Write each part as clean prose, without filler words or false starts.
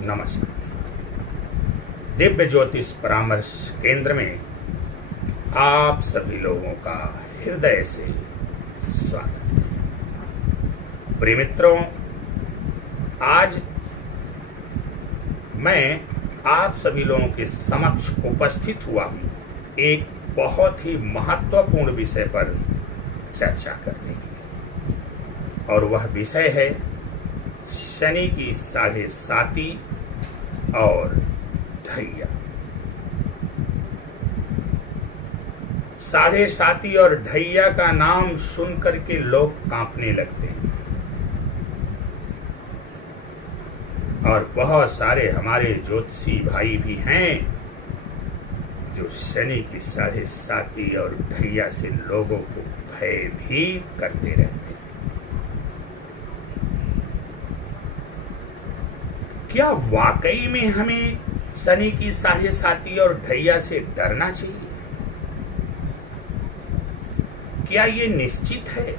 नमस्कार। दिव्य ज्योतिष परामर्श केंद्र में आप सभी लोगों का हृदय से स्वागत। प्रिय मित्रों, आज मैं आप सभी लोगों के समक्ष उपस्थित हुआ हूं एक बहुत ही महत्वपूर्ण विषय पर चर्चा करने की, और वह विषय है शनि की 7.5 और ढैया। 7.5 और ढैया का नाम सुनकर के लोग कांपने लगते हैं, और बहुत सारे हमारे ज्योतिषी भाई भी हैं जो शनि की 7.5 और ढैया से लोगों को भयभीत करते रहते हैं। क्या वाकई में हमें शनि की 7.5 और ढैया से डरना चाहिए? क्या ये निश्चित है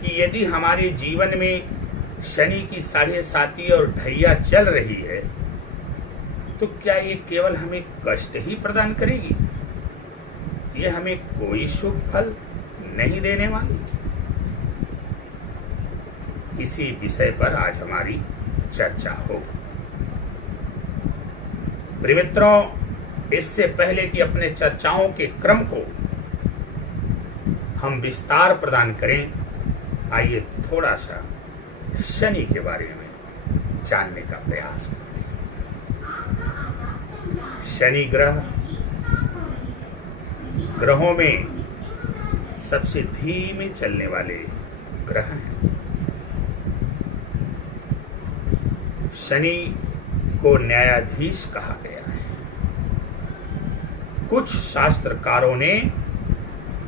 कि यदि हमारे जीवन में शनि की 7.5 और ढैया चल रही है तो क्या ये केवल हमें कष्ट ही प्रदान करेगी? ये हमें कोई शुभ फल नहीं देने वाली? इसी विषय पर आज हमारी चर्चा हो। प्रिय मित्रों, इससे पहले कि अपने चर्चाओं के क्रम को हम विस्तार प्रदान करें, आइए थोड़ा सा शनि के बारे में जानने का प्रयास करते हैं। शनि ग्रहों में सबसे धीमे चलने वाले ग्रह हैं। शनि को न्यायाधीश कहा गया है। कुछ शास्त्रकारों ने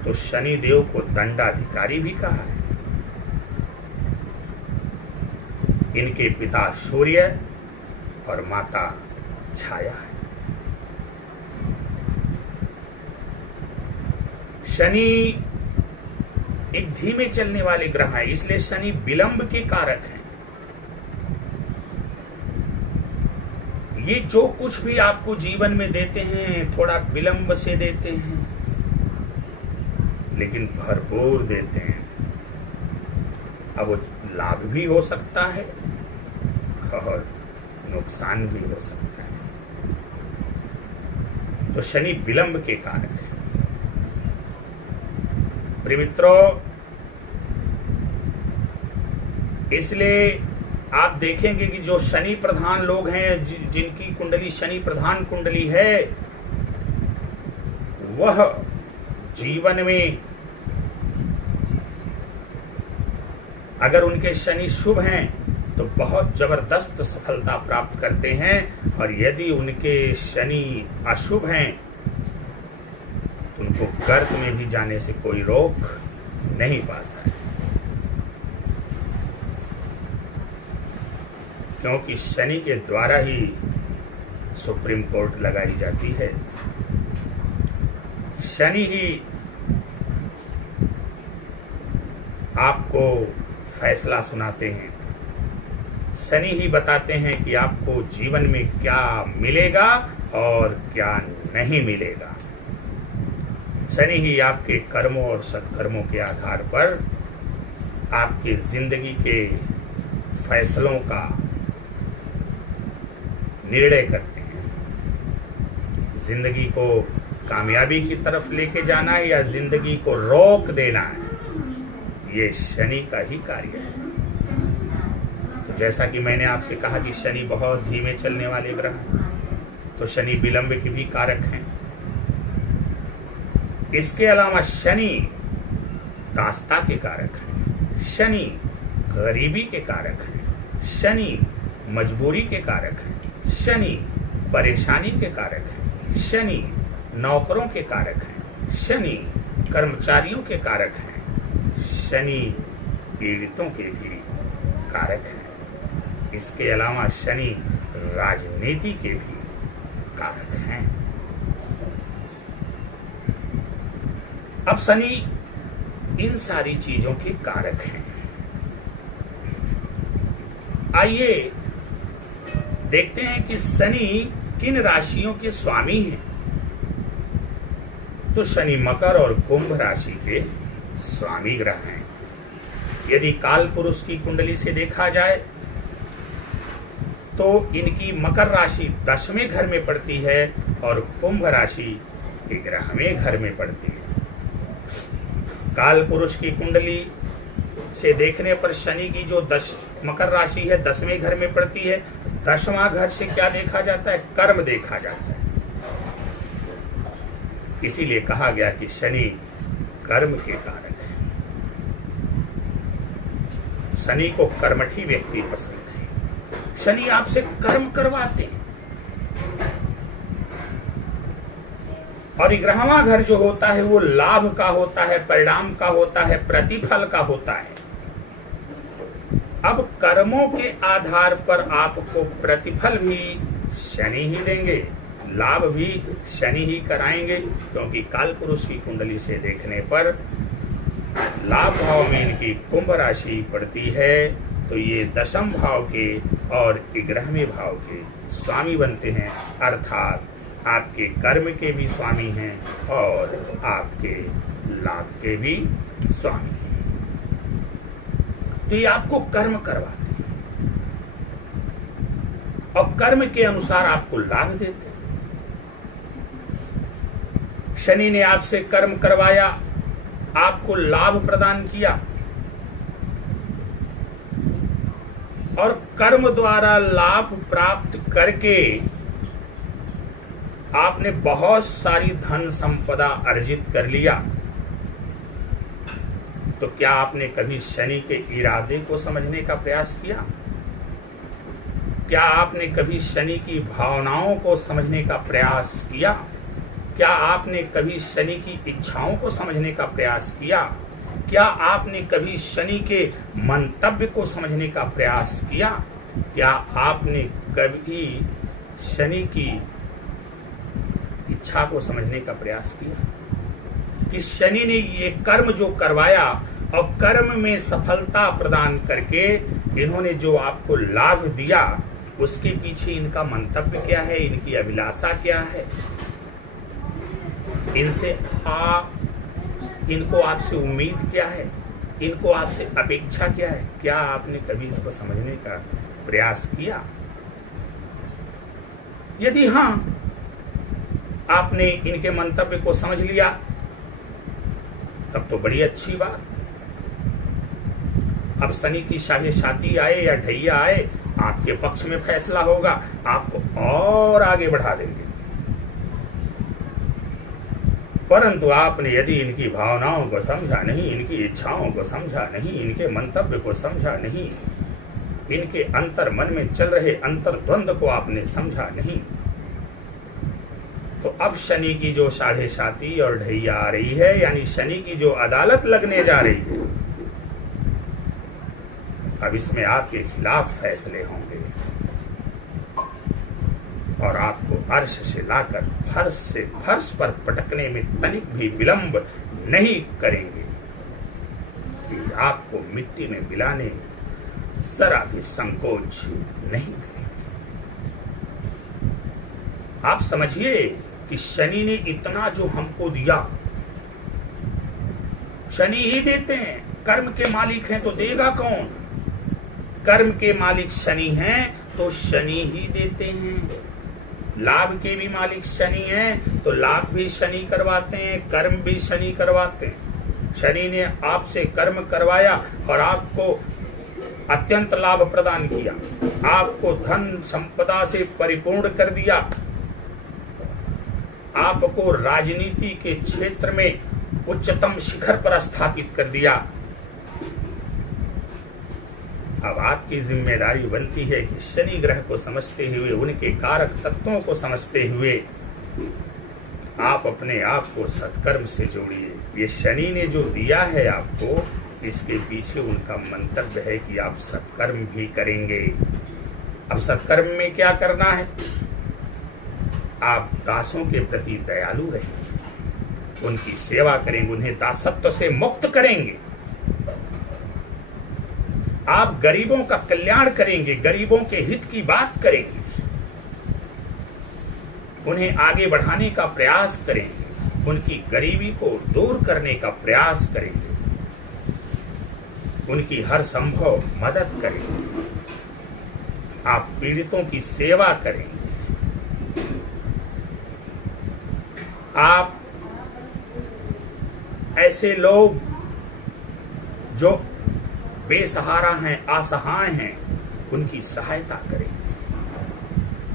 तो शनि देव को दंडाधिकारी भी कहा है। इनके पिता सूर्य और माता छाया है। शनि एक धीमे चलने वाले ग्रह है, इसलिए शनि विलंब के कारक है। ये जो कुछ भी आपको जीवन में देते हैं थोड़ा विलंब से देते हैं, लेकिन भरपूर देते हैं। अब वो लाभ भी हो सकता है और नुकसान भी हो सकता है। तो शनि विलंब के कारक है। प्रिय मित्रों, इसलिए आप देखेंगे कि जो शनि प्रधान लोग हैं, जिनकी कुंडली शनि प्रधान कुंडली है, वह जीवन में अगर उनके शनि शुभ हैं तो बहुत जबरदस्त सफलता प्राप्त करते हैं, और यदि उनके शनि अशुभ हैं तो उनको गर्त में भी जाने से कोई रोक नहीं पाता है, क्योंकि शनि के द्वारा ही सुप्रीम कोर्ट लगाई जाती है। शनि ही आपको फैसला सुनाते हैं। शनि ही बताते हैं कि आपको जीवन में क्या मिलेगा और क्या नहीं मिलेगा। शनि ही आपके कर्मों और सत्कर्मों के आधार पर आपकी जिंदगी के फैसलों का निर्णय करते हैं। जिंदगी को कामयाबी की तरफ लेके जाना है या जिंदगी को रोक देना है, ये शनि का ही कार्य है। तो जैसा कि मैंने आपसे कहा कि शनि बहुत धीमे चलने वाले ग्रह हैं, तो शनि विलंब के भी कारक हैं। इसके अलावा शनि दासता के कारक हैं, शनि गरीबी के कारक हैं, शनि मजबूरी के कारक हैं, शनि परेशानी के कारक है, शनि नौकरों के कारक है, शनि कर्मचारियों के कारक है, शनि पीड़ितों के भी कारक है। इसके अलावा शनि राजनीति के भी कारक हैं। अब शनि इन सारी चीजों के कारक हैं। आइए देखते हैं कि शनि किन राशियों के स्वामी हैं। तो शनि मकर और कुंभ राशि के स्वामी ग्रह हैं। यदि काल पुरुष की कुंडली से देखा जाए तो इनकी मकर राशि 10वें घर में पड़ती है और कुंभ राशि 11वें घर में पड़ती है। काल पुरुष की कुंडली से देखने पर शनि की जो मकर राशि है 10वें घर में पड़ती है। 10वां घर से क्या देखा जाता है? कर्म देखा जाता है। इसीलिए कहा गया कि शनि कर्म के कारक है। शनि को कर्मठी व्यक्ति पसंद है। शनि आपसे कर्म करवाते हैं। और 11वां घर जो होता है वो लाभ का होता है, परिणाम का होता है, प्रतिफल का होता है। अब कर्मों के आधार पर आपको प्रतिफल भी शनि ही देंगे, लाभ भी शनि ही कराएंगे। क्योंकि काल पुरुष की कुंडली से देखने पर लाभ भाव में इनकी कुंभ राशि पड़ती है, तो ये 10म भाव के और 11वें भाव के स्वामी बनते हैं, अर्थात आपके कर्म के भी स्वामी हैं और आपके लाभ के भी स्वामी हैं। तो ये आपको कर्म करवाते हैं और कर्म के अनुसार आपको लाभ देते हैं। शनि ने आपसे कर्म करवाया, आपको लाभ प्रदान किया और कर्म द्वारा लाभ प्राप्त करके आपने बहुत सारी धन संपदा अर्जित कर लिया। तो क्या आपने कभी शनि के इरादे को समझने का प्रयास किया? क्या आपने कभी शनि की भावनाओं को समझने का प्रयास किया? क्या आपने कभी शनि की इच्छाओं को समझने का प्रयास किया? क्या आपने कभी शनि के मंतव्य को समझने का प्रयास किया? क्या आपने कभी शनि की इच्छा को समझने का प्रयास किया कि शनि ने ये कर्म जो करवाया और कर्म में सफलता प्रदान करके इन्होंने जो आपको लाभ दिया, उसके पीछे इनका मंतव्य क्या है, इनकी अभिलाषा क्या है, इनको आपसे उम्मीद क्या है, इनको आपसे अपेक्षा क्या है? क्या आपने कभी इसको समझने का प्रयास किया? यदि हाँ, आपने इनके मंतव्य को समझ लिया, तब तो बड़ी अच्छी बात। अब शनि की साढ़े आए या ढैया आए, आपके पक्ष में फैसला होगा, आपको और आगे बढ़ा देंगे। परंतु आपने यदि इनकी भावनाओं को समझा नहीं, इनकी इच्छाओं को समझा नहीं, इनके मंतव्य को समझा नहीं, इनके अंतर मन में चल रहे अंतर्द्वंद को आपने समझा नहीं, तो अब शनि की जो साढ़े और ढैया आ रही है, यानी शनि की जो अदालत लगने जा रही है, अब इसमें आपके खिलाफ फैसले होंगे और आपको अर्श से लाकर फर्श पर पटकने में तनिक भी विलंब नहीं करेंगे कि आपको मिट्टी में मिलाने जरा भी संकोच नहीं करेंगे। आप समझिए कि शनि ने इतना जो हमको दिया, शनि ही देते हैं। कर्म के मालिक हैं तो देगा कौन? कर्म के मालिक शनि हैं तो शनि ही देते हैं। लाभ के भी मालिक शनि हैं तो लाभ भी शनि करवाते हैं, कर्म भी शनि करवाते हैं। शनि ने आपसे कर्म करवाया और आपको अत्यंत लाभ प्रदान किया, आपको धन संपदा से परिपूर्ण कर दिया, आपको राजनीति के क्षेत्र में उच्चतम शिखर पर स्थापित कर दिया। अब आपकी जिम्मेदारी बनती है कि शनि ग्रह को समझते हुए, उनके कारक तत्वों को समझते हुए आप अपने आप को सत्कर्म से जोड़िए। ये शनि ने जो दिया है आपको, इसके पीछे उनका मंतव्य है कि आप सत्कर्म भी करेंगे। अब सत्कर्म में क्या करना है? आप दासों के प्रति दयालु रहेंगे, उनकी सेवा करेंगे, उन्हें दासत्व से मुक्त करेंगे। आप गरीबों का कल्याण करेंगे, गरीबों के हित की बात करेंगे। उन्हें आगे बढ़ाने का प्रयास करेंगे, उनकी गरीबी को दूर करने का प्रयास करेंगे, उनकी हर संभव मदद करेंगे, आप पीड़ितों की सेवा करेंगे, आप ऐसे लोग जो बेसहारा हैं, असहाय हैं, उनकी सहायता करेंगे,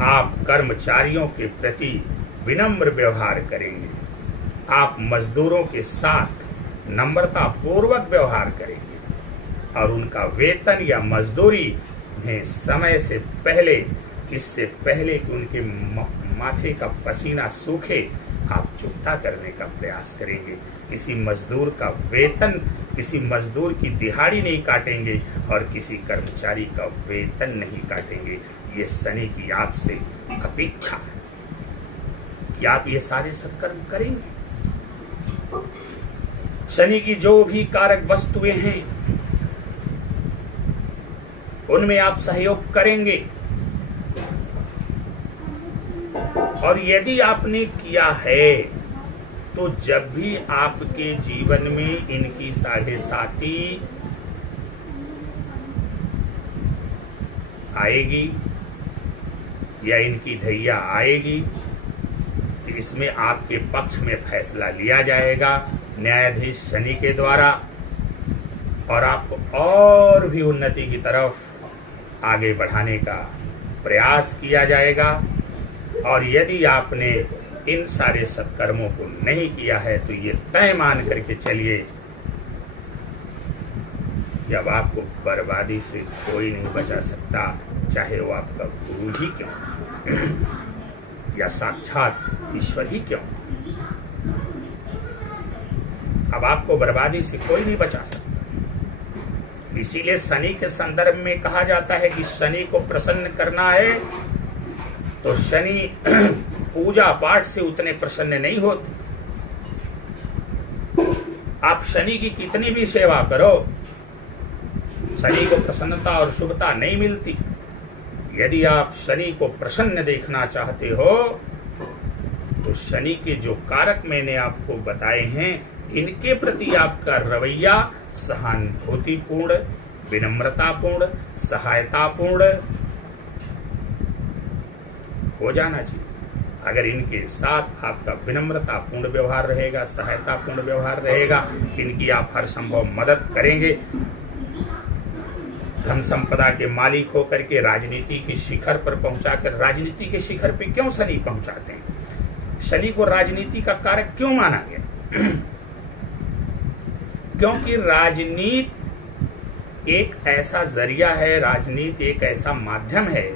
आप कर्मचारियों के प्रति विनम्र व्यवहार करेंगे, आप मजदूरों के साथ नम्रता पूर्वक व्यवहार करेंगे और उनका वेतन या मजदूरी उन्हें समय से पहले, इससे पहले कि उनके माथे का पसीना सूखे, आप चुकता करने का प्रयास करेंगे। किसी मजदूर का वेतन, किसी मजदूर की दिहाड़ी नहीं काटेंगे और किसी कर्मचारी का वेतन नहीं काटेंगे। ये शनि की आपसे अपेक्षा है कि आप ये सारे सत्कर्म करेंगे। शनि की जो भी कारक वस्तुएं हैं उनमें आप सहयोग करेंगे और यदि आपने किया है तो जब भी आपके जीवन में इनकी साढ़े साती आएगी या इनकी ढैया आएगी तो इसमें आपके पक्ष में फैसला लिया जाएगा न्यायाधीश शनि के द्वारा और आपको और भी उन्नति की तरफ आगे बढ़ाने का प्रयास किया जाएगा। और यदि आपने इन सारे सत्कर्मों को नहीं किया है तो ये तय मान करके चलिए कि अब आपको बर्बादी से कोई नहीं बचा सकता, चाहे वो आपका गुरु ही क्यों या साक्षात ईश्वर ही क्यों। अब आपको बर्बादी से कोई नहीं बचा सकता। इसीलिए शनि के संदर्भ में कहा जाता है कि शनि को प्रसन्न करना है तो शनि पूजा पाठ से उतने प्रसन्न नहीं होते। आप शनि की कितनी भी सेवा करो, शनि को प्रसन्नता और शुभता नहीं मिलती। यदि आप शनि को प्रसन्न देखना चाहते हो तो शनि के जो कारक मैंने आपको बताए हैं इनके प्रति आपका रवैया सहानुभूतिपूर्ण, विनम्रतापूर्ण, सहायतापूर्ण हो जाना चाहिए। अगर इनके साथ आपका विनम्रतापूर्ण व्यवहार रहेगा, सहायतापूर्ण व्यवहार रहेगा, इनकी आप हर संभव मदद करेंगे, धन संपदा के मालिक होकर के राजनीति के शिखर पर पहुंचाकर, राजनीति के शिखर पे क्यों शनि पहुंचाते हैं? शनि को राजनीति का कारक क्यों माना गया? क्योंकि राजनीति एक ऐसा जरिया है, राजनीति एक ऐसा माध्यम है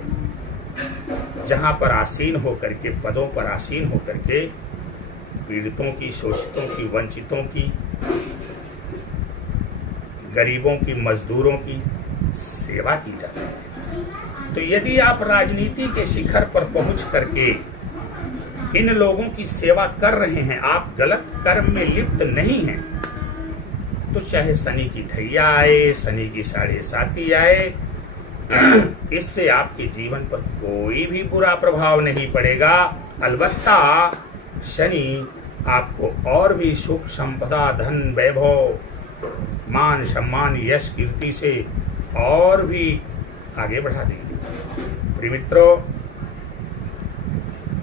जहां पर आसीन होकर के, पदों पर आसीन होकर के पीड़ितों की, शोषितों की, वंचितों की, गरीबों की, मजदूरों की सेवा की जाती है। तो यदि आप राजनीति के शिखर पर पहुंच करके इन लोगों की सेवा कर रहे हैं, आप गलत कर्म में लिप्त नहीं हैं, तो चाहे शनि की ढैया आए, शनि की साढ़े साती आए, इससे आपके जीवन पर कोई भी बुरा प्रभाव नहीं पड़ेगा। अलबत्ता शनि आपको और भी सुख, संपदा, धन, वैभव, मान, सम्मान, यश, कीर्ति से और भी आगे बढ़ा देंगे। प्रिय मित्रों,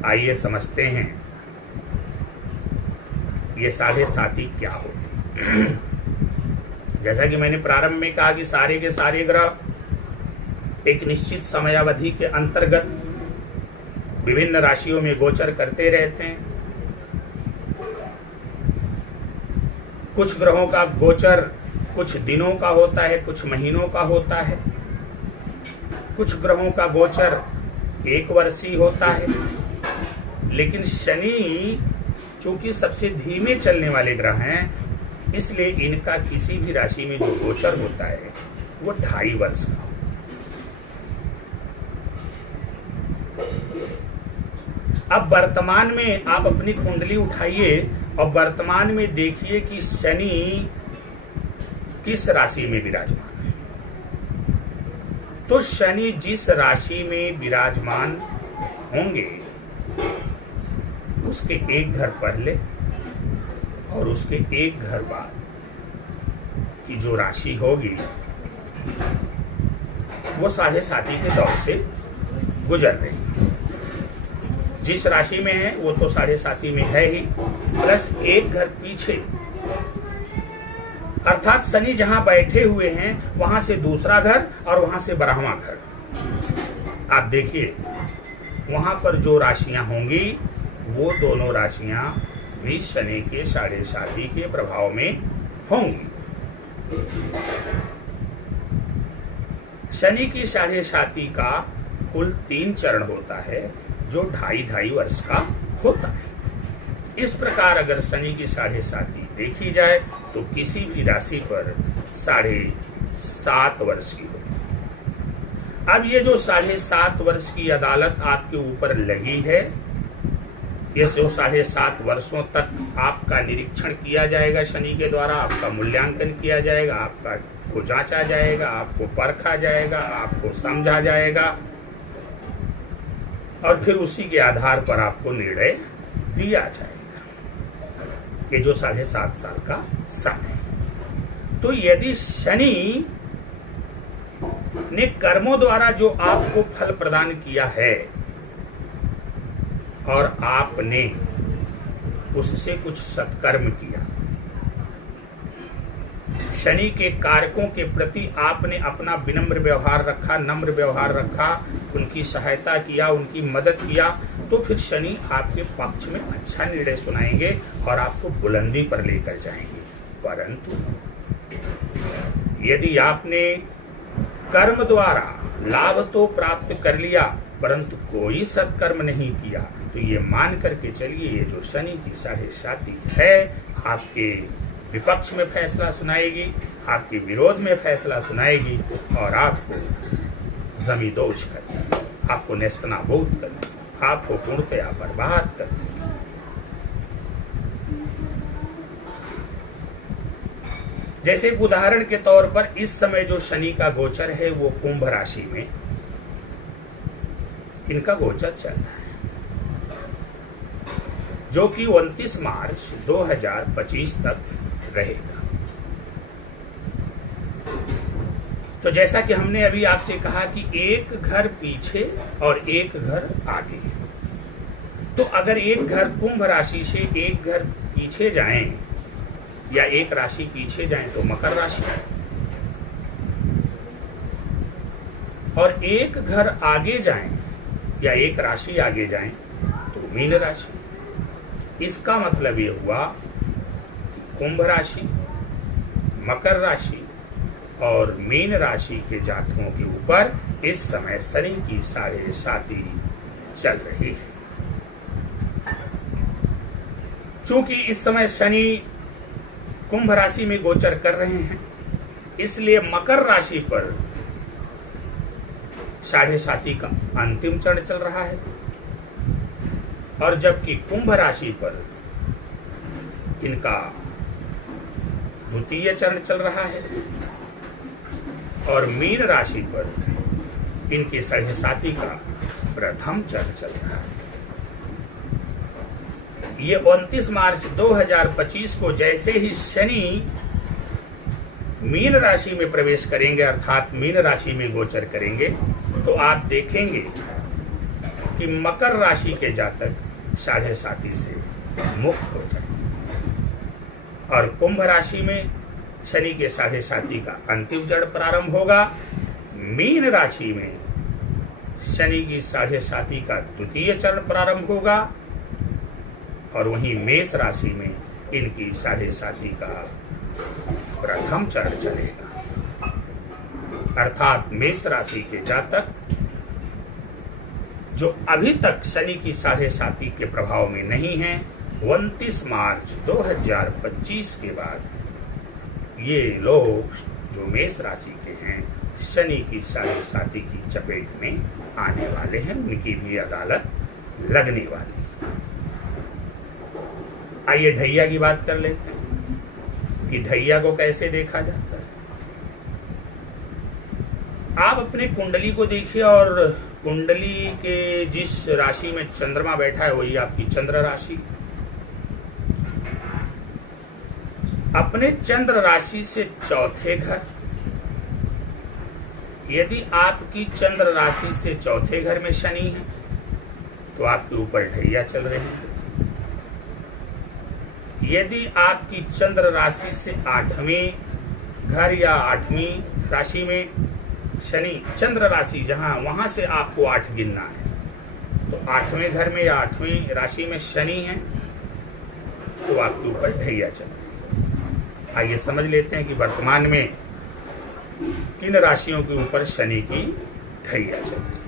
आइए समझते हैं ये साढ़े साती क्या होती। जैसा कि मैंने प्रारंभ में कहा कि सारे के सारे ग्रह एक निश्चित समयावधि के अंतर्गत विभिन्न राशियों में गोचर करते रहते हैं। कुछ ग्रहों का गोचर कुछ दिनों का होता है, कुछ महीनों का होता है, कुछ ग्रहों का गोचर 1 वर्षीय होता है। लेकिन शनि चूंकि सबसे धीमे चलने वाले ग्रह हैं, इसलिए इनका किसी भी राशि में जो गोचर होता है वो 2.5 वर्ष का। अब वर्तमान में आप अपनी कुंडली उठाइए और वर्तमान में देखिए कि शनि किस राशि में विराजमान है। तो शनि जिस राशि में विराजमान होंगे उसके एक घर पहले और उसके एक घर बाद की जो राशि होगी वो 7.5 के दौर से गुजर रही है। जिस राशि में है वो तो 7.5 में है ही, प्लस एक घर पीछे, अर्थात शनि जहां बैठे हुए हैं वहां से दूसरा घर और वहां से 12वां घर। आप देखिए वहां पर जो राशियां होंगी वो दोनों राशियां भी शनि के 7.5 के प्रभाव में होंगी। शनि की 7.5 का कुल 3 चरण होता है जो 2.5 वर्ष का होता है। इस प्रकार अगर शनि की 7.5 देखी जाए तो किसी भी राशि पर 7.5 वर्ष की होगी। अब ये जो 7.5 वर्ष की अदालत आपके ऊपर लगी है, ये 7.5 वर्षों तक आपका निरीक्षण किया जाएगा शनि के द्वारा, आपका मूल्यांकन किया जाएगा, आपका को जांचा जाएगा, आपको परखा जाएगा, आपको समझा जाएगा और फिर उसी के आधार पर आपको निर्णय दिया जाएगा। ये जो 7.5 साल का समय, तो यदि शनि ने कर्मों द्वारा जो आपको फल प्रदान किया है और आपने उससे कुछ सत्कर्म किया, शनि के कारकों के प्रति आपने अपना विनम्र व्यवहार रखा, नम्र व्यवहार रखा, उनकी सहायता किया, उनकी मदद किया, तो फिर शनि आपके पक्ष में अच्छा निर्णय सुनाएंगे और आपको बुलंदी पर लेकर जाएंगे। परंतु यदि आपने कर्म द्वारा लाभ तो प्राप्त कर लिया परंतु कोई सत्कर्म नहीं किया, तो ये मान करके चलिए ये जो शनि की 7.5 है आपके विपक्ष में फैसला सुनाएगी, आपके विरोध में फैसला सुनाएगी और आपको जमींदोज कर, आपको नेस्तनाबूद कर, आपको पूर्णतया बर्बाद कर देगी। जैसे एक उदाहरण के तौर पर इस समय जो शनि का गोचर है वो कुंभ राशि में इनका गोचर चल रहा है, जो कि 29 मार्च 2025 तक रहेगा। तो जैसा कि हमने अभी आपसे कहा कि एक घर पीछे और एक घर आगे, तो अगर एक घर कुंभ राशि से एक घर पीछे जाएं या एक राशि पीछे जाएं तो मकर राशि, और एक घर आगे जाएं या एक राशि आगे जाएं तो मीन राशि। इसका मतलब ये हुआ कुंभ राशि, मकर राशि और मीन राशि के जातकों के ऊपर इस समय शनि की 7.5 चल रही है। चूंकि इस समय शनि कुंभ राशि में गोचर कर रहे हैं, इसलिए मकर राशि पर 7.5 का अंतिम चरण चल रहा है, और जबकि कुंभ राशि पर इनका द्वितीय चरण चल रहा है और मीन राशि पर इनकी 7.5 का प्रथम चरण चल रहा है। ये 29 मार्च 2025 को जैसे ही शनि मीन राशि में प्रवेश करेंगे, अर्थात मीन राशि में गोचर करेंगे, तो आप देखेंगे कि मकर राशि के जातक 7.5 से मुक्त हो जाएंगे और कुंभ राशि में शनि के 7.5 का अंतिम चरण प्रारंभ होगा। मीन राशि में शनि की 7.5 का द्वितीय चरण प्रारंभ होगा और वहीं मेष राशि में इनकी 7.5 का प्रथम चरण चलेगा। अर्थात मेष राशि के जातक जो अभी तक शनि की 7.5 के प्रभाव में नहीं है, 29 मार्च 2025 के बाद ये लोग जो मेष राशि के हैं शनि की 7.5 की चपेट में आने वाले हैं, उनकी भी अदालत लगने वाली है। आइए ढैया की बात कर लेते हैं कि ढैया को कैसे देखा जाता है। आप अपने कुंडली को देखिए और कुंडली के जिस राशि में चंद्रमा बैठा है वही आपकी चंद्र राशि। अपने चंद्र राशि से चौथे घर, यदि आपकी चंद्र राशि से चौथे घर में शनि है तो आपके ऊपर ढैया चल रही है। यदि आपकी चंद्र राशि से आठवें घर या आठवीं राशि में शनि, चंद्र राशि जहां, वहां से आपको 8 गिनना है, तो आठवें घर में या आठवीं राशि में शनि है तो आपके ऊपर ढैया चल रही है। आइए समझ लेते हैं कि वर्तमान में किन राशियों के ऊपर शनि की ढैया चल रही है।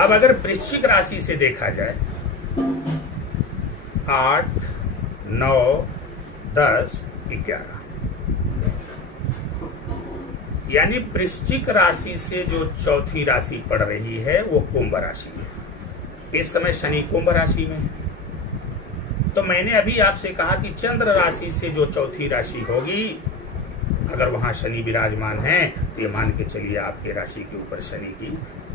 अब अगर वृश्चिक राशि से देखा जाए 8, 9, 10, 11, यानी वृश्चिक राशि से जो चौथी राशि पड़ रही है वो कुंभ राशि है। इस समय शनि कुंभ राशि में है। तो मैंने अभी आपसे कहा कि चंद्र राशि से जो चौथी राशि होगी, अगर वहां शनि विराजमान है तो ये मान के चलिए आपके राशि के ऊपर शनि की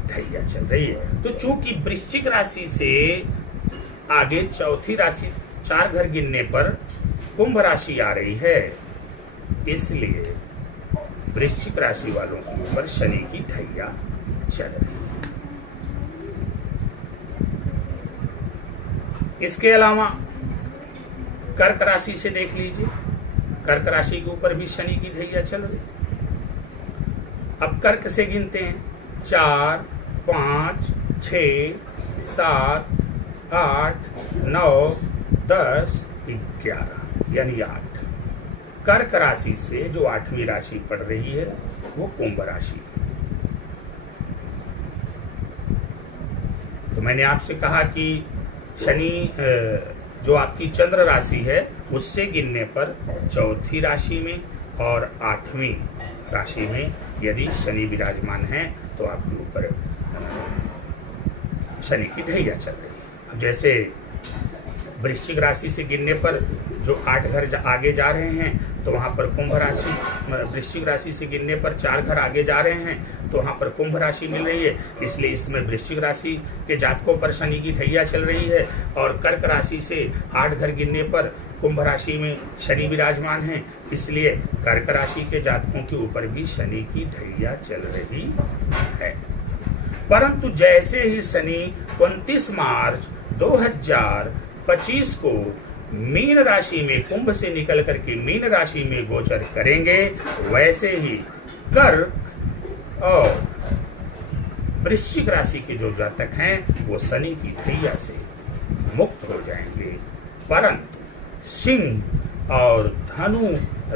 ढैया चल रही है। तो चूंकि वृश्चिक राशि से आगे चौथी राशि 4 घर गिनने पर कुंभ राशि आ रही है, इसलिए वृश्चिक राशि वालों के ऊपर शनि की ढैया चल रही है। इसके अलावा कर्क राशि से देख लीजिए, कर्क राशि के ऊपर भी शनि की ढैया चल रही है। अब कर्क से गिनते हैं 4, 5, 6, 7, 8, 9, 10, 11, यानी 8। कर्क राशि से जो 8वीं राशि पड़ रही है वो कुंभ राशि है। तो मैंने आपसे कहा कि शनि जो आपकी चंद्र राशि है उससे गिनने पर चौथी राशि में और 8वीं राशि में यदि शनि विराजमान है तो आपके ऊपर शनि की ढैया चल रही है। अब जैसे वृश्चिक राशि से गिनने पर जो 8 घर आगे जा रहे हैं तो वहां पर कुंभ राशि, वृश्चिक राशि से गिनने पर 4 घर आगे जा रहे हैं तो वहां पर कुंभ राशि मिल रही है। इसलिए इसमें वृश्चिक राशि के जातकों पर शनि की ढैया चल रही है। और कर्क राशि से 8 घर गिनने पर कुंभ राशि में शनि विराजमान है, इसलिए कर्क राशि के जातकों के ऊपर भी शनि की ढैया चल रही है। परंतु जैसे ही शनि 29 मार्च 2025 को मीन राशि में कुंभ से निकल करके मीन राशि में गोचर करेंगे, वैसे ही कर्क और वृश्चिक राशि के जो जातक हैं वो शनि की ढैया से मुक्त हो जाएंगे। परंतु सिंह और धनु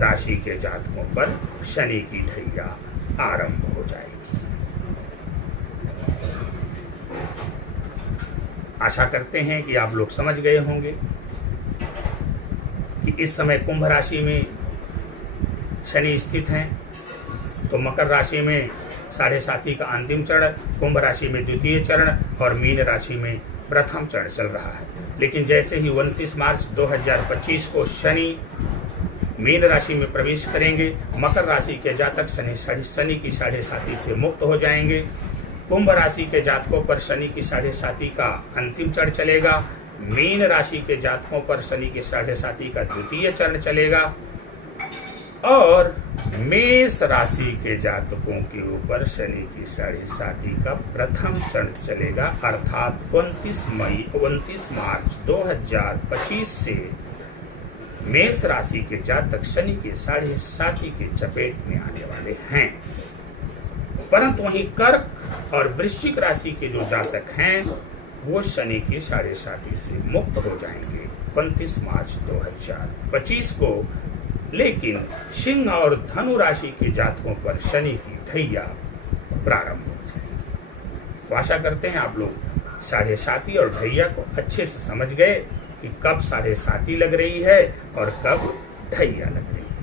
राशि के जातकों पर शनि की ढैया आरंभ हो जाएगी। आशा करते हैं कि आप लोग समझ गए होंगे कि इस समय कुंभ राशि में शनि स्थित हैं, तो मकर राशि में 7.5 का अंतिम चरण, कुंभ राशि में द्वितीय चरण और मीन राशि में प्रथम चरण चल रहा है। लेकिन जैसे ही 29 मार्च 2025 को शनि मीन राशि में प्रवेश करेंगे, मकर राशि के जातक शनि की 7.5 से मुक्त हो जाएंगे। कुंभ राशि के जातकों पर शनि की 7.5 का अंतिम चरण चलेगा। मीन राशि के जातकों पर शनि के 7.5 का द्वितीय चरण चलेगा और मेष राशि के जातकों के ऊपर शनि की 7.5 का प्रथम चरण चलेगा। अर्थात 29 मार्च 2025 से मेष राशि के जातक शनि के 7.5 के चपेट में आने वाले हैं। परंतु वहीं कर्क और वृश्चिक राशि के जो जातक हैं वो शनि की 7.5 से मुक्त हो जाएंगे 29 मार्च 2025 को। लेकिन सिंह और धनु राशि के जातकों पर शनि की ढैया प्रारंभ हो जाएगी। तो आशा करते हैं आप लोग 7.5 और ढैया को अच्छे से समझ गए कि कब 7.5 लग रही है और कब ढैया लग रही है।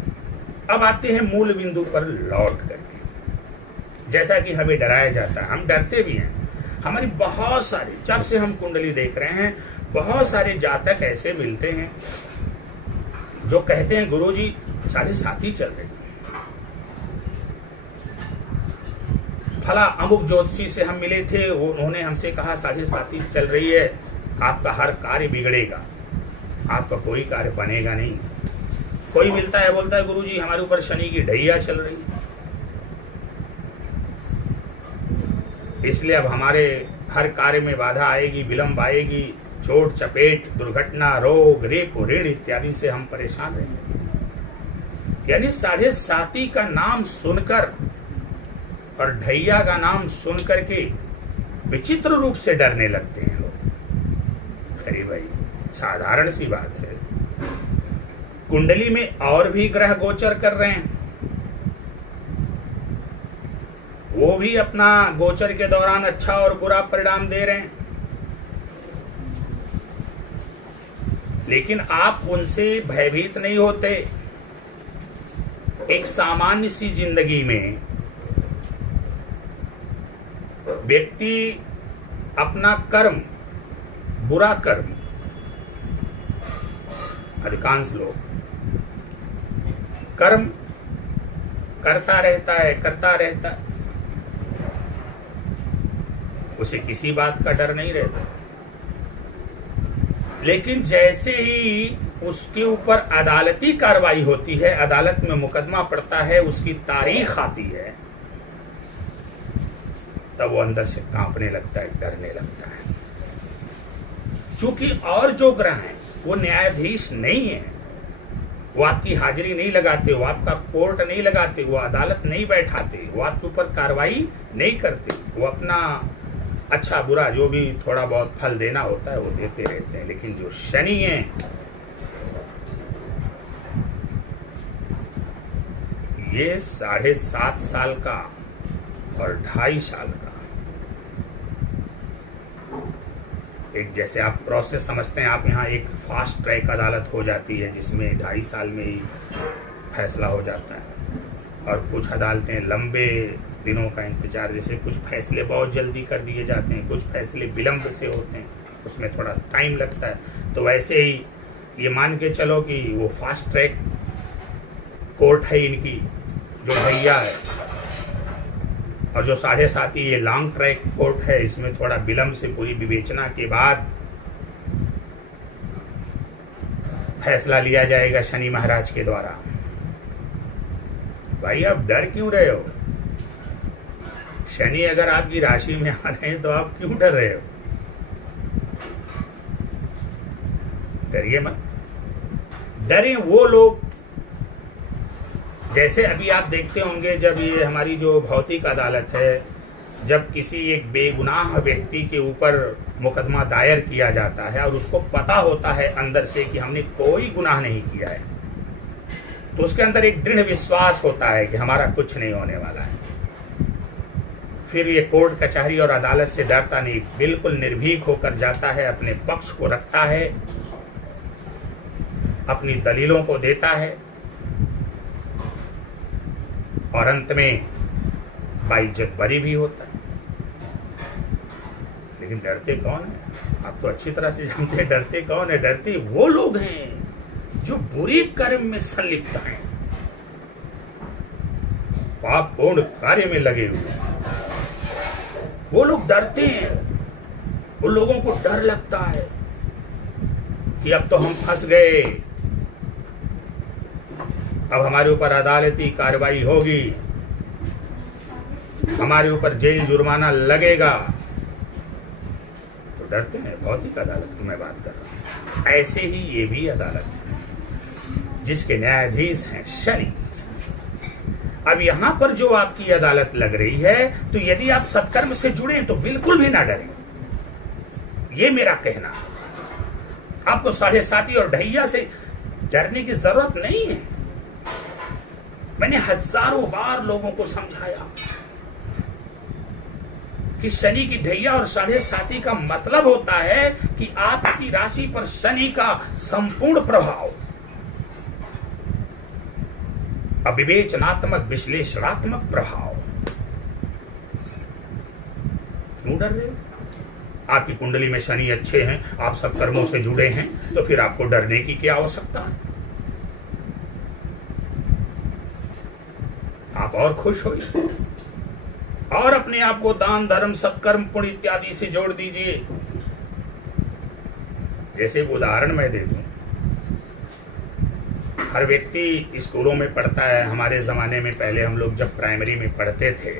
अब आते हैं मूल बिंदु पर लौट करके। जैसा कि हमें डराया जाता है, हम डरते भी हैं। हमारी बहुत सारे, जब से हम कुंडली देख रहे हैं, बहुत सारे जातक ऐसे मिलते हैं जो कहते हैं गुरुजी 7.5 चल रही है। फला अमुक ज्योतिषी से हम मिले थे, उन्होंने हमसे कहा 7.5 चल रही है, आपका हर कार्य बिगड़ेगा, आपका कोई कार्य बनेगा नहीं। कोई मिलता है बोलता है गुरुजी हमारे ऊपर शनि की ढैया चल रही है, इसलिए अब हमारे हर कार्य में बाधा आएगी, विलंब आएगी, चोट चपेट, दुर्घटना, रोग, रेप, ऋण इत्यादि से हम परेशान रहेंगे। यानी 7.5 का नाम सुनकर और ढैया का नाम सुनकर के विचित्र रूप से डरने लगते हैं लोग। अरे भाई साधारण सी बात है, कुंडली में और भी ग्रह गोचर कर रहे हैं, वो भी अपना गोचर के दौरान अच्छा और बुरा परिणाम दे रहे हैं, लेकिन आप उनसे भयभीत नहीं होते। एक सामान्य सी जिंदगी में व्यक्ति अपना कर्म, बुरा कर्म, अधिकांश लोग कर्म करता रहता है, उसे किसी बात का डर नहीं रहता। लेकिन जैसे ही उसके ऊपर अदालती कार्रवाई होती है, अदालत में मुकदमा पड़ता है, उसकी तारीख आती है, तब वो अंदर से कांपने लगता है, डरने लगता है। चूंकि और जो ग्रह हैं वो न्यायाधीश नहीं है, वो आपकी हाजिरी नहीं लगाते, वो आपका कोर्ट नहीं लगाते, वो अदालत नहीं बैठाते, वो आपके ऊपर कार्रवाई नहीं करते, वो अपना अच्छा बुरा जो भी थोड़ा बहुत फल देना होता है वो देते रहते हैं। लेकिन जो शनि है, ये 7.5 साल का और 2.5 साल का एक, जैसे आप प्रोसेस समझते हैं, आप यहाँ एक फास्ट ट्रैक अदालत हो जाती है जिसमें 2.5 साल में ही फैसला हो जाता है, और कुछ अदालतें लंबे दिनों का इंतजार, जैसे कुछ फैसले बहुत जल्दी कर दिए जाते हैं, कुछ फैसले विलंब से होते हैं, उसमें थोड़ा टाइम लगता है। तो वैसे ही ये मान के चलो कि वो फास्ट ट्रैक कोर्ट है इनकी जो भैया है, और जो 7.5 ये लॉन्ग ट्रैक कोर्ट है, इसमें थोड़ा विलंब से पूरी विवेचना के बाद फैसला लिया जाएगा शनि महाराज के द्वारा। भाई आप डर क्यों रहे हो? शनि अगर आपकी राशि में आ रहे हैं तो आप क्यों डर रहे हो? डरिए मत। डरे वो लोग, जैसे अभी आप देखते होंगे जब ये हमारी जो भौतिक अदालत है, जब किसी एक बेगुनाह व्यक्ति के ऊपर मुकदमा दायर किया जाता है और उसको पता होता है अंदर से कि हमने कोई गुनाह नहीं किया है, तो उसके अंदर एक दृढ़ विश्वास होता है कि हमारा कुछ नहीं होने वाला है। फिर ये कोर्ट कचहरी और अदालत से डरता नहीं, बिल्कुल निर्भीक होकर जाता है, अपने पक्ष को रखता है, अपनी दलीलों को देता है, और अंत में बाइज्जत बरी भी होता है। लेकिन डरते कौन है? आप तो अच्छी तरह से जानते हैं डरते कौन है। डरते वो लोग हैं जो बुरे कर्म में संलिप्त हैं, पापपूर्ण कार्य में लगे हुए हैं, वो लोग डरते हैं। उन लोगों को डर लगता है कि अब तो हम फंस गए, अब हमारे ऊपर अदालती कार्रवाई होगी, हमारे ऊपर जेल जुर्माना लगेगा, तो डरते हैं। भौतिक अदालत की मैं बात कर रहा हूं। ऐसे ही ये भी अदालत है जिसके न्यायाधीश हैं शनि। अब यहां पर जो आपकी अदालत लग रही है, तो यदि आप सत्कर्म से जुड़े तो बिल्कुल भी ना डरें, ये मेरा कहना। आपको 7.5 और ढैया से डरने की जरूरत नहीं है। मैंने हजारों बार लोगों को समझाया कि शनि की ढैया और 7.5 का मतलब होता है कि आपकी राशि पर शनि का संपूर्ण प्रभाव, अविवेचनात्मक विश्लेषणात्मक प्रभाव। क्यों डर रहे हो? आपकी कुंडली में शनि अच्छे हैं, आप सब कर्मों से जुड़े हैं, तो फिर आपको डरने की क्या आवश्यकता है? आप और खुश होइए और अपने आप को दान धर्म सत्कर्म पुण्य इत्यादि से जोड़ दीजिए। जैसे उदाहरण मैं दे दूं, हर व्यक्ति स्कूलों में पढ़ता है। हमारे ज़माने में पहले हम लोग जब प्राइमरी में पढ़ते थे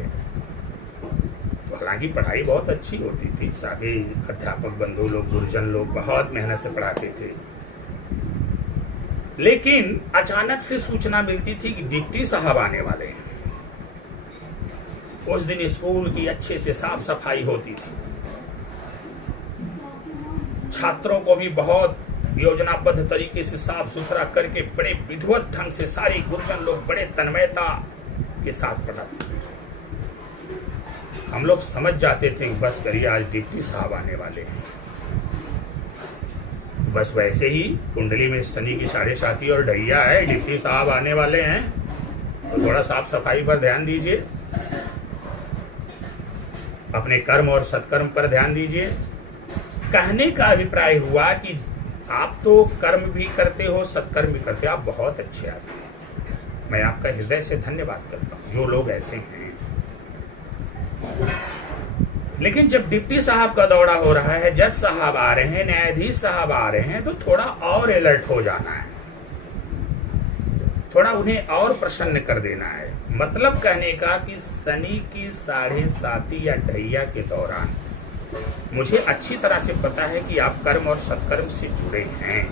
तो हालांकि पढ़ाई बहुत अच्छी होती थी, सभी अध्यापक बंधु लोग गुरुजन लोग बहुत मेहनत से पढ़ाते थे, लेकिन अचानक से सूचना मिलती थी कि डिप्टी साहब आने वाले हैं। उस दिन स्कूल की अच्छे से साफ सफाई होती थी, छात्रों को भी बहुत योजनाबद्ध तरीके से साफ सुथरा करके बड़े विधिवत ढंग से सारी गुरुजन लोग बड़े तन्मयता के साथ पढ़ाते थे। हम लोग समझ जाते थे कि बस करिए आज डिप्टी साहब आने वाले हैं। तो बस वैसे ही कुंडली में शनि की 7.5 और ढैया है, डिप्टी साहब आने वाले हैं, तो थोड़ा साफ सफाई पर ध्यान दीजिए, अपने कर्म और सत्कर्म पर ध्यान दीजिए। कहने का अभिप्राय हुआ कि आप तो कर्म भी करते हो सत्कर्म भी करते हो, आप बहुत अच्छे आदमी हैं। मैं आपका हृदय से धन्यवाद करता हूं जो लोग ऐसे हैं। लेकिन जब डिप्टी साहब का दौरा हो रहा है, जज साहब आ रहे हैं, न्यायाधीश साहब आ रहे हैं, तो थोड़ा और अलर्ट हो जाना है, थोड़ा उन्हें और प्रसन्न कर देना है। मतलब कहने का कि शनि की 7.5 या ढैया के दौरान मुझे अच्छी तरह से पता है कि आप कर्म और सत्कर्म से जुड़े हैं,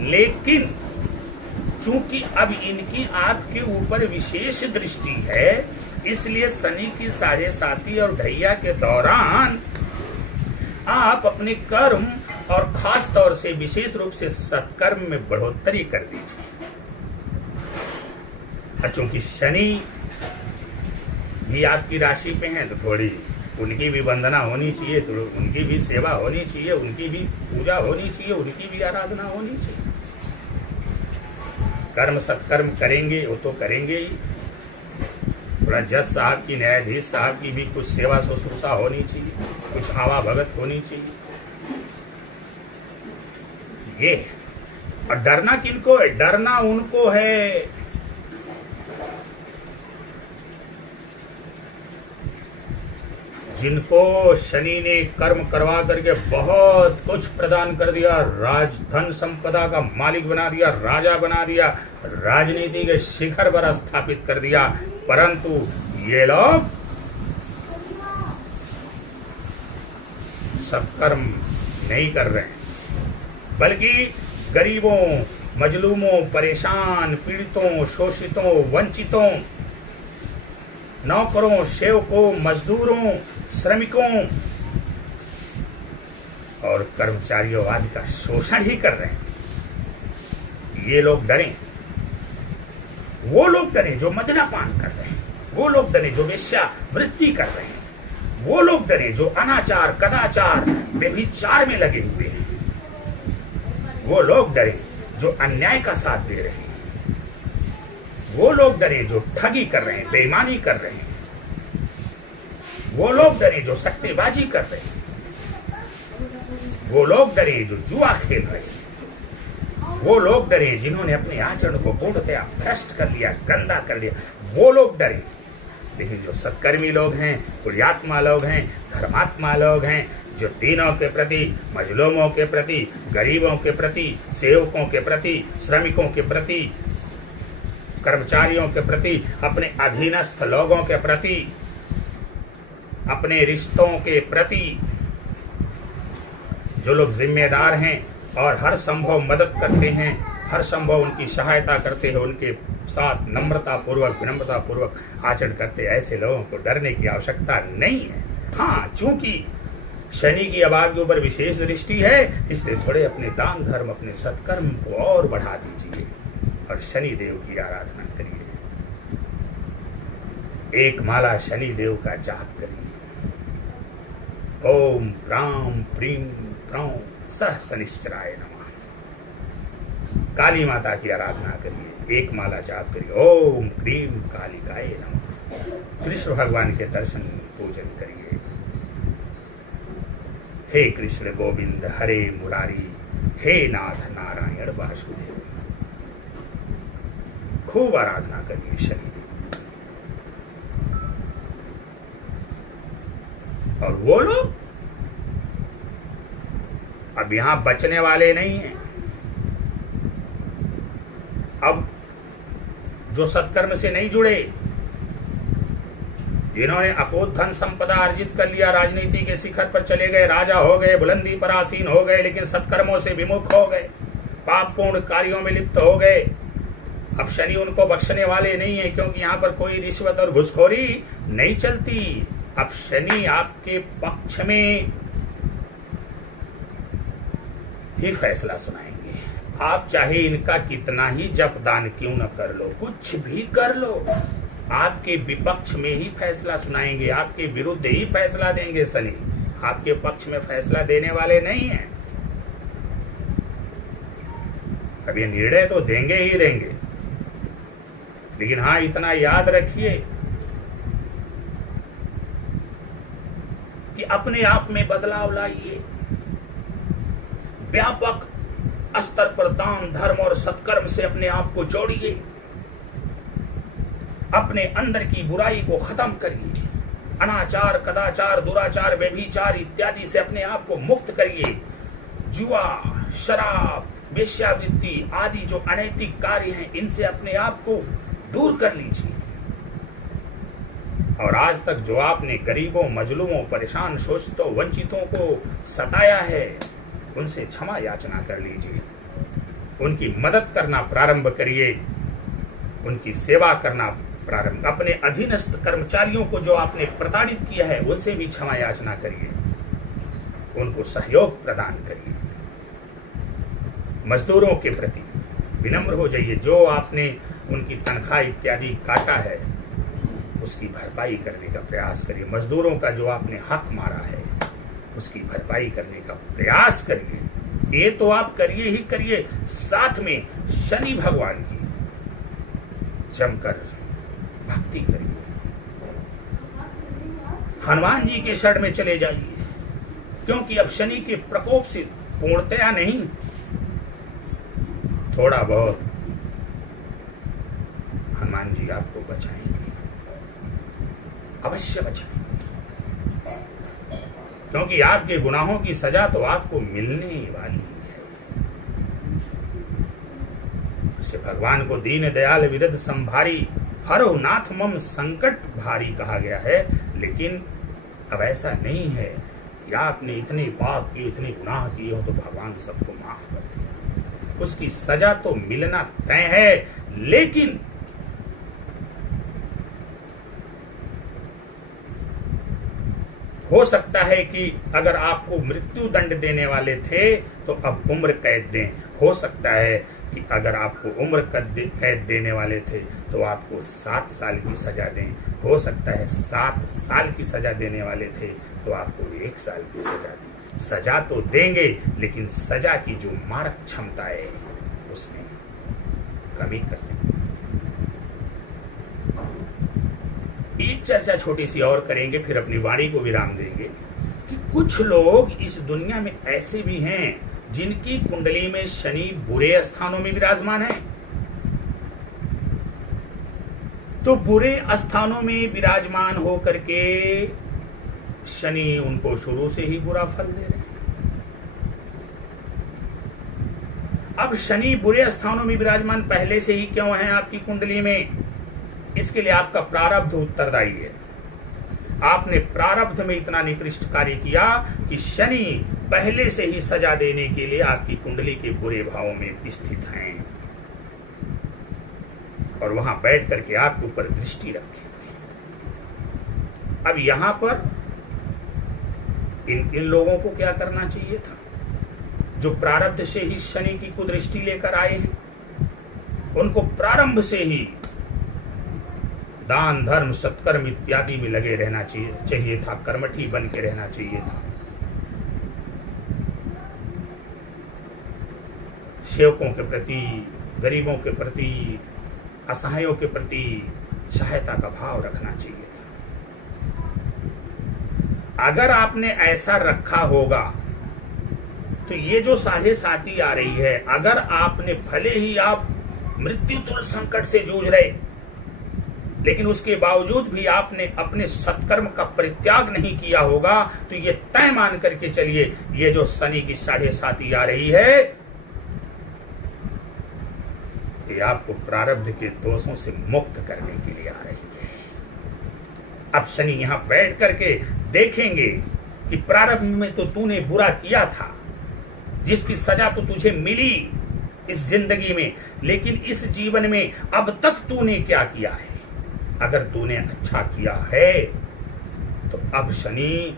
लेकिन चूंकि अब इनकी आपके ऊपर विशेष दृष्टि है, इसलिए शनि की 7.5 और ढैया के दौरान आप अपने कर्म और खास तौर से विशेष रूप से सत्कर्म में बढ़ोतरी कर दीजिए। चूंकि शनि भी आपकी राशि पे हैं, तो थोड़ी उनकी भी वंदना होनी चाहिए, तो उनकी भी सेवा होनी चाहिए, उनकी भी पूजा होनी चाहिए, उनकी भी आराधना होनी चाहिए। कर्म सत्कर्म करेंगे वो तो करेंगे ही, थोड़ा जज साहब की न्यायाधीश साहब की भी कुछ सेवा शुश्रूषा होनी चाहिए, कुछ आवा भगत होनी चाहिए। ये और डरना किनको है? डरना उनको है जिनको शनि ने कर्म करवा करके बहुत कुछ प्रदान कर दिया, राजधन संपदा का मालिक बना दिया, राजा बना दिया, राजनीति के शिखर पर स्थापित कर दिया, परंतु ये लोग सत्कर्म नहीं कर रहे हैं, बल्कि गरीबों, मजलूमों, परेशान, पीड़ितों, शोषितों, वंचितों, नौकरों, सेवकों, मजदूरों, श्रमिकों और कर्मचारियों आदि का शोषण ही कर रहे हैं। ये लोग डरें, वो लोग डरें जो मदिरापान कर रहे हैं, वो लोग डरें जो वेश्यावृत्ति कर रहे हैं, वो लोग डरें जो अनाचार, कदाचार, व्यभिचार में लगे हुए हैं, वो लोग डरें जो अन्याय का साथ दे रहे हैं, वो लोग डरे जो ठगी कर रहे हैं, बेईमानी कर रहे हैं, वो लोग डरे जो सट्टेबाजी कर रहे हैं, वो लोग डरे जो जुआ खेल रहे हैं, वो लोग डरे जिन्होंने अपने आचरण को पूर्णतया भ्रष्ट कर लिया, गंदा कर लिया, वो लोग डरे। लेकिन जो सत्कर्मी लोग हैं, पुण्यात्मा लोग हैं, धर्मात्मा लोग हैं, जो दीनों के प्रति, मजलूमों के प्रति, गरीबों के प्रति, सेवकों के प्रति, श्रमिकों के प्रति, कर्मचारियों के प्रति, अपने अधीनस्थ लोगों के प्रति, अपने रिश्तों के प्रति जो लोग जिम्मेदार हैं और हर संभव मदद करते हैं, हर संभव उनकी सहायता करते हैं, उनके साथ नम्रता पूर्वक, विनम्रता पूर्वक आचरण करते हैं, ऐसे लोगों को डरने की आवश्यकता नहीं है। हाँ, चूंकि शनि की अब आपके ऊपर विशेष दृष्टि है, इसलिए थोड़े अपने दान धर्म, अपने सत्कर्म को और बढ़ा दीजिए और शनि देव की आराधना करिए। एक माला शनि देव का जाप करिए। ओम राम प्रीम प्रौं सह शनिश्चराय नमः। काली माता की आराधना करिए, एक माला जाप करिए। ओम क्रीम कालिकाय नमः। कृष्ण भगवान के दर्शन पूजन करिए। हे कृष्ण गोविंद हरे मुरारी, हे नाथ नारायण वासुदेव। खूब आराधना करिए शनि। और वो लोग अब यहां बचने वाले नहीं हैं। अब जो सत्कर्म से नहीं जुड़े, जिन्होंने अकूत धन संपदा अर्जित कर लिया, राजनीति के शिखर पर चले गए, राजा हो गए, बुलंदी पर आसीन हो गए, लेकिन सत्कर्मों से विमुख हो गए, पापपूर्ण कार्यों में लिप्त हो गए, अब शनि उनको बख्शने वाले नहीं है, क्योंकि यहां पर कोई रिश्वत और घुसखोरी नहीं चलती। अब शनि आपके पक्ष में ही फैसला सुनाएंगे। आप चाहे इनका कितना ही जप दान क्यों न कर लो, कुछ भी कर लो, आपके विपक्ष में ही फैसला सुनाएंगे, आपके विरुद्ध ही फैसला देंगे। शनि आपके पक्ष में फैसला देने वाले नहीं हैं। अब ये निर्णय तो देंगे ही देंगे, लेकिन हाँ इतना याद रखिए कि अपने आप में बदलाव लाइए, व्यापक स्तर पर दान धर्म और सत्कर्म से अपने आप को जोड़िए, अपने अंदर की बुराई को खत्म करिए, अनाचार कदाचार दुराचार व्यभिचार इत्यादि से अपने आप को मुक्त करिए, जुआ शराब वेश्यावृत्ति आदि जो अनैतिक कार्य हैं इनसे अपने आप को दूर कर लीजिए। और आज तक जो आपने गरीबों मजलूमों परेशान शोषितों वंचितों को सताया है, उनसे क्षमा याचना कर लीजिए, उनकी मदद करना प्रारंभ करिए, उनकी सेवा करना प्रारंभ, अपने अधीनस्थ कर्मचारियों को जो आपने प्रताड़ित किया है उनसे भी क्षमा याचना करिए, उनको सहयोग प्रदान करिए। मजदूरों के प्रति विनम्र हो जाइए, जो आपने उनकी तनख्वाह इत्यादि काटा है उसकी भरपाई करने का प्रयास करिए। मजदूरों का जो आपने हक मारा है उसकी भरपाई करने का प्रयास करिए। ये तो आप करिए ही करिए, साथ में शनि भगवान की जमकर भक्ति करिए, हनुमान जी के शरण में चले जाइए, क्योंकि अब शनि के प्रकोप से पूर्णतया नहीं, थोड़ा बहुत हनुमान जी आपको बचाएंगे, अवश्य बचाएंगे, क्योंकि आपके गुनाहों की सजा तो आपको मिलने वाली है। इसे भगवान को दीन दयाल विरध संभारी हरो नाथ मम संकट भारी कहा गया है, लेकिन अब ऐसा नहीं है कि आपने इतने पाप किए इतने गुनाह किए हो तो भगवान सबको माफ कर दे। उसकी सजा तो मिलना तय है, लेकिन हो सकता है कि अगर आपको मृत्यु दंड देने वाले थे तो अब उम्र कैद दें, हो सकता है कि अगर आपको उम्र कैद देने वाले थे तो आपको 7 साल की सजा दें, हो सकता है 7 साल की सजा देने वाले थे तो आपको 1 साल की सजा दें। सजा तो देंगे, लेकिन सजा की जो मारक क्षमता है उसमें कमी कर देंगे। एक चर्चा छोटी सी और करेंगे, फिर अपनी वाणी को विराम देंगे कि कुछ लोग इस दुनिया में ऐसे भी हैं जिनकी कुंडली में शनि बुरे स्थानों में विराजमान है। तो बुरे स्थानों में विराजमान होकर के शनि उनको शुरू से ही बुरा फल दे रहे हैं। अब शनि बुरे स्थानों में विराजमान पहले से ही क्यों है आपकी कुंडली में, इसके लिए आपका प्रारब्ध उत्तरदायी है। आपने प्रारब्ध में इतना निकृष्ट कार्य किया कि शनि पहले से ही सजा देने के लिए आपकी कुंडली के बुरे भावों में स्थित हैं और वहां बैठ करके आपके ऊपर दृष्टि रखे। अब यहां पर इन लोगों को क्या करना चाहिए था, जो प्रारब्ध से ही शनि की कुदृष्टि लेकर आए हैं, उनको प्रारंभ से ही दान धर्म सत्कर्म इत्यादि में लगे रहना चाहिए था, कर्मठी बन के रहना चाहिए था। सेवकों के प्रति, गरीबों के प्रति, असहायों के प्रति सहायता का भाव रखना चाहिए था। अगर आपने ऐसा रखा होगा तो ये जो 7.5 आ रही है, अगर आपने भले ही आप मृत्यु तुल्य संकट से जूझ रहे, लेकिन उसके बावजूद भी आपने अपने सत्कर्म का परित्याग नहीं किया होगा, तो ये तय मान करके चलिए, ये जो शनि की 7.5 आ रही है, ये आपको प्रारब्ध के दोषों से मुक्त करने के लिए आ रही है। अब शनि यहां बैठ करके देखेंगे कि प्रारब्ध में तो तूने बुरा किया था, जिसकी सजा तो तुझे मिली इस जिंदगी में, लेकिन इस जीवन में अब तक तूने क्या किया है। अगर तूने अच्छा किया है तो अब शनि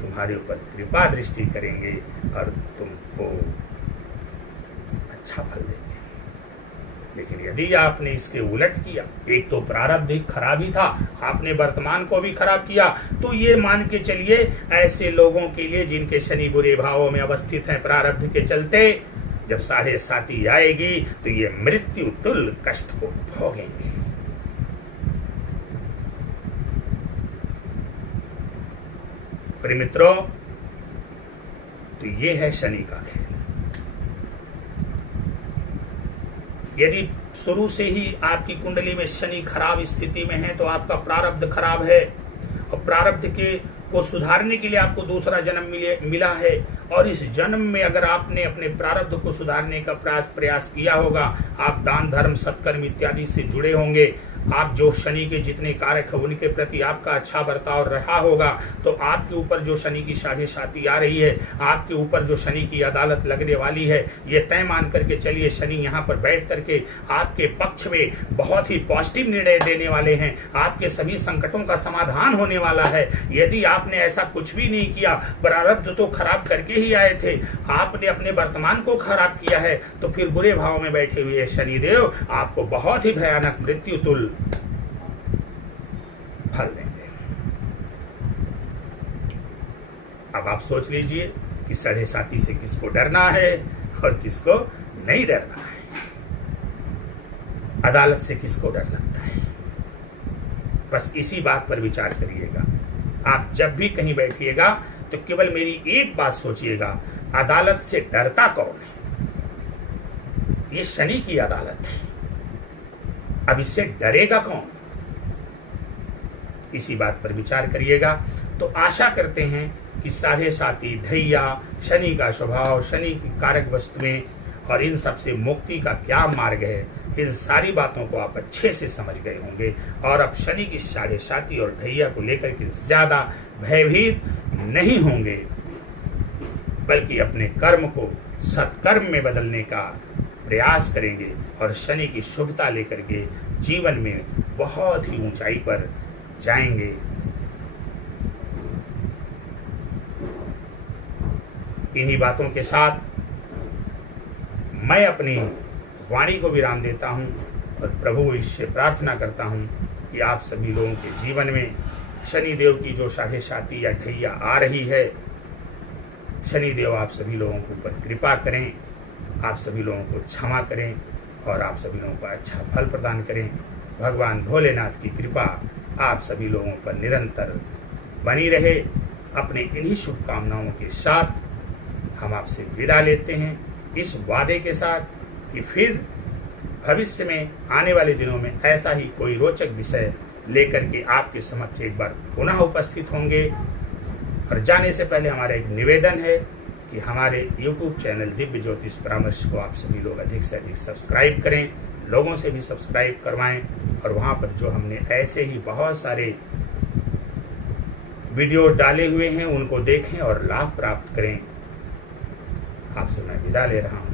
तुम्हारे ऊपर कृपा दृष्टि करेंगे और तुमको अच्छा फल देंगे। लेकिन यदि आपने इसके उलट किया, एक तो प्रारब्ध खराब ही था, आपने वर्तमान को भी खराब किया, तो ये मान के चलिए ऐसे लोगों के लिए जिनके शनि बुरे भावों में अवस्थित हैं प्रारब्ध के चलते, जब 7.5 आएगी तो ये मृत्यु तुल्य कष्ट को भोगेंगे। प्रिय मित्रों, तो ये है शनि का खेल। यदि शुरू से ही आपकी कुंडली में शनि खराब स्थिति में है तो आपका प्रारब्ध खराब है, और प्रारब्ध के को सुधारने के लिए आपको दूसरा जन्म मिला है, और इस जन्म में अगर आपने अपने प्रारब्ध को सुधारने का प्रयास किया होगा, आप दान धर्म सत्कर्म इत्यादि से जुड़े होंगे, आप जो शनि के जितने कारक है उनके प्रति आपका अच्छा बर्ताव रहा होगा, तो आपके ऊपर जो शनि की 7.5 आ रही है, आपके ऊपर जो शनि की अदालत लगने वाली है, ये तय मान करके चलिए शनि यहाँ पर बैठ करके आपके पक्ष में बहुत ही पॉजिटिव निर्णय देने वाले हैं। आपके सभी संकटों का समाधान होने वाला है। यदि आपने ऐसा कुछ भी नहीं किया, प्रारब्ध तो खराब करके ही आए थे, आपने अपने वर्तमान को खराब किया है, तो फिर बुरे भाव में बैठे हुए शनिदेव आपको बहुत ही भयानक मृत्यु तुल्य फल देंगे। अब आप सोच लीजिए कि 7.5 से किसको डरना है और किसको नहीं डरना है, अदालत से किसको डर लगता है। बस इसी बात पर विचार करिएगा। आप जब भी कहीं बैठिएगा तो केवल मेरी एक बात सोचिएगा, अदालत से डरता कौन है? ये शनि की अदालत है, अब इससे डरेगा कौन? इसी बात पर विचार करिएगा। तो आशा करते हैं कि 7.5 ढैया, शनि का स्वभाव, शनि की कारक वस्तुएं और इन सब से मुक्ति का क्या मार्ग है, इन सारी बातों को आप अच्छे से समझ गए होंगे, और अब शनि की 7.5 और ढैया को लेकर के ज्यादा भयभीत नहीं होंगे, बल्कि अपने कर्म को सत्कर्म में बदलने का प्रयास करेंगे और शनि की शुभता लेकर के जीवन में बहुत ही ऊंचाई पर जाएंगे। इन्हीं बातों के साथ मैं अपनी वाणी को विराम देता हूं और प्रभु इससे प्रार्थना करता हूं कि आप सभी लोगों के जीवन में शनिदेव की जो 7.5 या ढैया आ रही है, शनिदेव आप सभी लोगों के ऊपर कृपा करें, आप सभी लोगों को क्षमा करें और आप सभी लोगों को अच्छा फल प्रदान करें। भगवान भोलेनाथ की कृपा आप सभी लोगों पर निरंतर बनी रहे। अपने इन्हीं शुभकामनाओं के साथ हम आपसे विदा लेते हैं, इस वादे के साथ कि फिर भविष्य में आने वाले दिनों में ऐसा ही कोई रोचक विषय लेकर के आपके समक्ष एक बार पुनः उपस्थित होंगे। और जाने से पहले हमारा एक निवेदन है कि हमारे YouTube चैनल दिव्य ज्योतिष परामर्श को आप सभी लोग अधिक से अधिक सब्सक्राइब करें, लोगों से भी सब्सक्राइब करवाएं, और वहाँ पर जो हमने ऐसे ही बहुत सारे वीडियो डाले हुए हैं उनको देखें और लाभ प्राप्त करें। आपसे मैं विदा ले रहा हूँ।